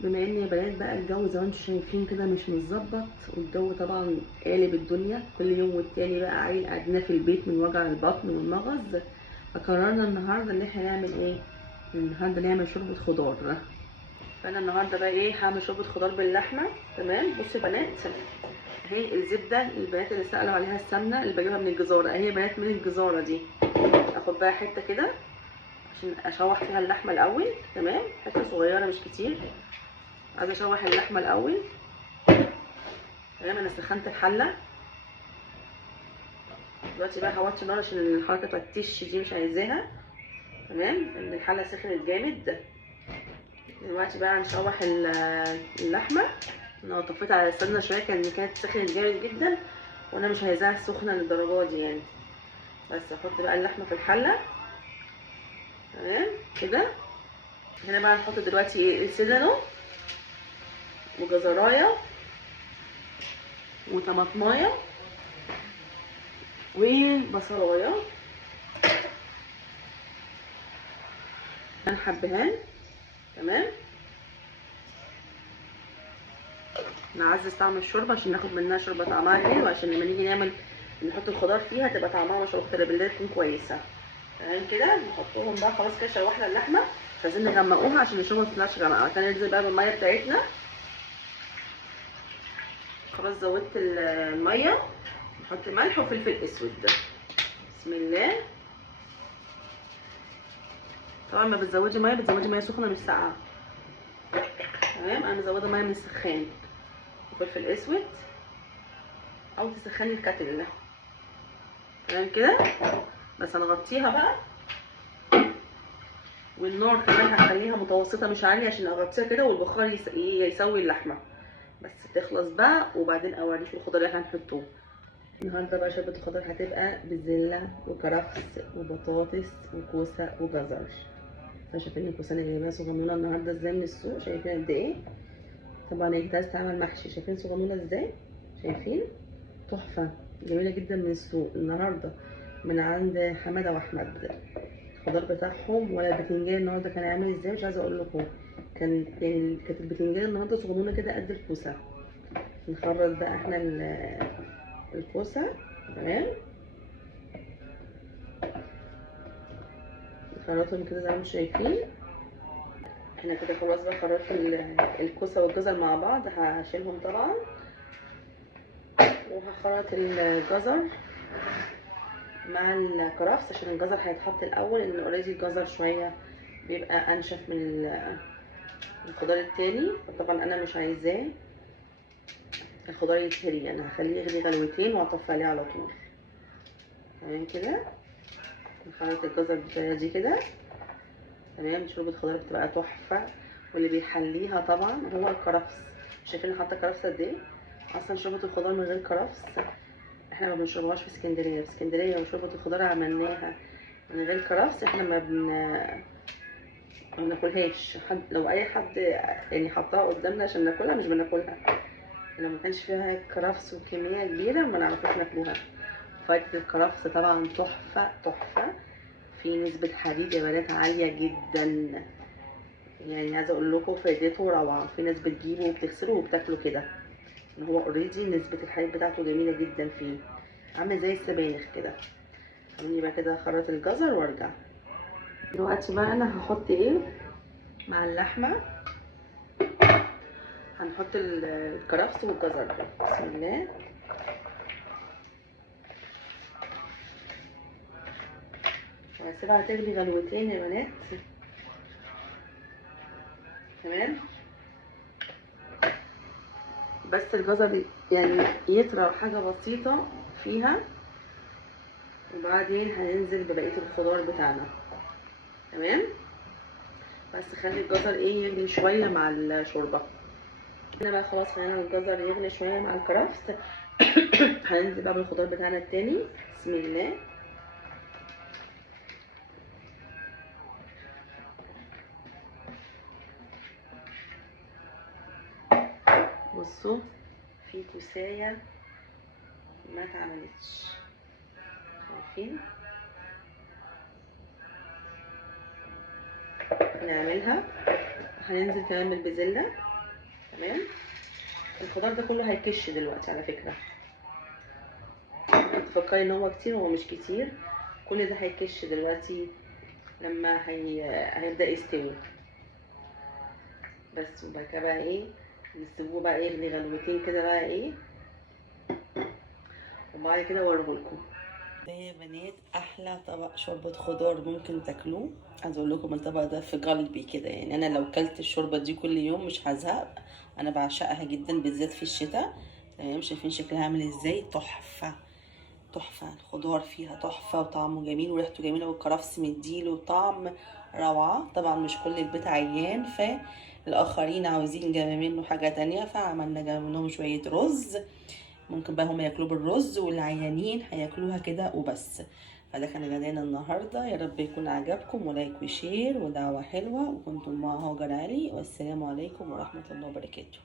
بما ان يا بنات بقى الجو زي ما انتم شايفين كده مش متظبط، والجو طبعا قالب الدنيا كل يوم والتاني، بقى عيل قعدنا في البيت من وجع البطن والمغص. فقررنا النهارده ان احنا نعمل ايه؟ النهارده نعمل شوربه خضار. فانا النهارده بقى ايه؟ هعمل شوربه خضار باللحمه. تمام. بصوا يا بنات، اهي الزبده، البنات اللي سالوا عليها السمنه اللي بجيبها من الجزاره، اهي يا بنات من الجزاره دي. اخد بقى حته كده عشان اشوح فيها اللحمه الاول. تمام، حته صغيره مش كتير. عايزه اشوح اللحمه الاول. تمام. انا سخنت الحله دلوقتي، بقى هوطي النار عشان الحركه بتاعت التش دي مش عايزاها. تمام، ان الحله سخنت جامد. دلوقتي بقى هنشوح اللحمه. انا طفيت على السمنه شويه، كانت سخنت جامد جدا، وانا مش عايزاها سخنه للدرجه دي يعني. بس احط بقى اللحمه في الحله. تمام كده. هنا بقى هنحط دلوقتي ايه؟ السيزانو وجزرايه وطماطمايه وبصلايه، حبهان. تمام. نعزز طعم الشوربه عشان ناخد منها شوربه طعمها حلو، عشان لما نيجي نعمل نحط الخضار فيها تبقى طعمها مش شوربه البلاد تكون كويسه. تمام كده. نحطهم بقى خلاص كده، شوحنا اللحمه، مش عايزين نغمقوها عشان الشوربه ما تطلعش غامقه. كان ننزل بقى بالميه بتاعتنا. خلاص زودت الميه. نحط ملح وفلفل اسود. بسم الله. طبعا ما بتزودي ميه، بتزودي ميه سخنه مش ساقعه. تمام. انا مزوده ميه من السخان وفلفل اسود، او تسخني الكاتل. تمام كده. بس هنغطيها بقى، والنار كمان هخليها متوسطه مش عاليه عشان اغطيها كده والبخار يسوي اللحمه. بس تخلص بقى وبعدين اوريكم الخضار اللي هنحطوه. النهارده بقى شوربه الخضار هتبقى بزله وكرفس وبطاطس وكوسه وجزر. فشايفين الكوسه اللي جايباها صغنونه النهارده ازاي من السوق؟ شايفين قد ايه؟ طبعا هي عايزه تعمل محشي. شايفين صغنونه ازاي؟ شايفين؟ تحفه، جميله جدا من السوق النهارده، من عند حماده واحمد. الخضار بتاعهم ولا البتنجان النهارده كان عامل ازاي مش عايزه اقول لكم. كانت البتنجان النهارده صغنونه كده قد الكوسه. نخرط بقى احنا الكوسه. تمام. نخرطهم كده زي ما انتم شايفين. احنا كده خلاص بقى خرطت الكوسه والجزر مع بعض. هشيلهم طبعا، وهخرط الجزر مع الكرفس عشان الجزر هيتحط الاول، لان اوريدي الجزر شويه بيبقى انشف من الخضار التاني، فطبعا انا مش عايزاه الخضار يتهري. انا هخليه يغلي غلوتين واطفي عليه على طول. تمام كده. نخلط الجزر بالطريقه دي كده. تمام. شوربه الخضار بتبقى تحفه، واللي بيحليها طبعا هو الكرفس. شايفين حاطه كرفس قد ايه؟ اصلا شوربه الخضار من غير كرفس احنا ما بنشربهاش في اسكندريه. في اسكندريه وشوربه الخضار عملناها من غير كرفس، احنا ما بناكلهاش. لو اي حد يعني حطها قدامنا عشان ناكلها مش بناكلها. لو ما كانش فيها كرفس وكميه كبيره ما نعرفش ناكلوها. فاكهه الكرفس طبعا تحفه تحفه، في نسبه حديد يا بنات عاليه جدا. يعني عايزه اقول لكم فايدته روعه. في ناس بتجيبه وبتغسله وبتاكله كده، ان هو اوريدي نسبه الحديد بتاعته جميله جدا فيه، عامل زي السبانخ كده. خليني بقى كده اخرط الجزر وارجع. دلوقتي بقى انا هحط ايه مع اللحمه؟ هنحط الكرفس والجزر. بسم الله. وهسيبها تغلي غلوتين يا بنات. تمام. بس الجزر يعني يطرى حاجه بسيطه فيها، وبعدين هننزل ببقيه الخضار بتاعنا. تمام. بس خلي الجزر ايه يغلي شويه مع الشوربه. هنا بقى خلاص خلينا الجزر يغلي شويه مع الكرفس. هننزل بقى بالخضار بتاعنا التاني. بسم الله. بصوا، في كوسايه ما اتعملتش. شايفين؟ نعملها. هننزل كمان بالبزلة. تمام. الخضار ده كله هيكش دلوقتي على فكرة، تفكري ان هو كتير، هو مش كتير. كل ده هيكش دلوقتي لما هيبدأ يستوي بس. وبعد كده بقى ايه، نسيبوه بقى ايه يغلي غلوتين كده بقى ايه، وبعد كده اوريهولكم. ده يا بنات احلى طبق شوربه خضار ممكن تاكلوه. عايزه اقول لكم الطبق ده في قلبي كده، يعني انا لو كلت الشوربه دي كل يوم مش هزهق. انا بعشقها جدا بالذات في الشتاء. تمام. شايفين شكلها عامل ازاي؟ تحفه تحفه. الخضار فيها تحفه وطعمه جميل وريحته جميله، والكرفس مديله طعم روعه. طبعا مش كل البيت عيان، فالاخرين عاوزين جنب منه حاجه تانية، فعملنا جنب منهم شويه رز. ممكن بقى هم ياكلوه بالرز، والعيانين هياكلوها كده وبس. فده كان غدانا النهارده. يا رب يكون عجبكم، ولايك وشير ودعوه حلوه. وكنتم مع هاجر علي، والسلام عليكم ورحمه الله وبركاته.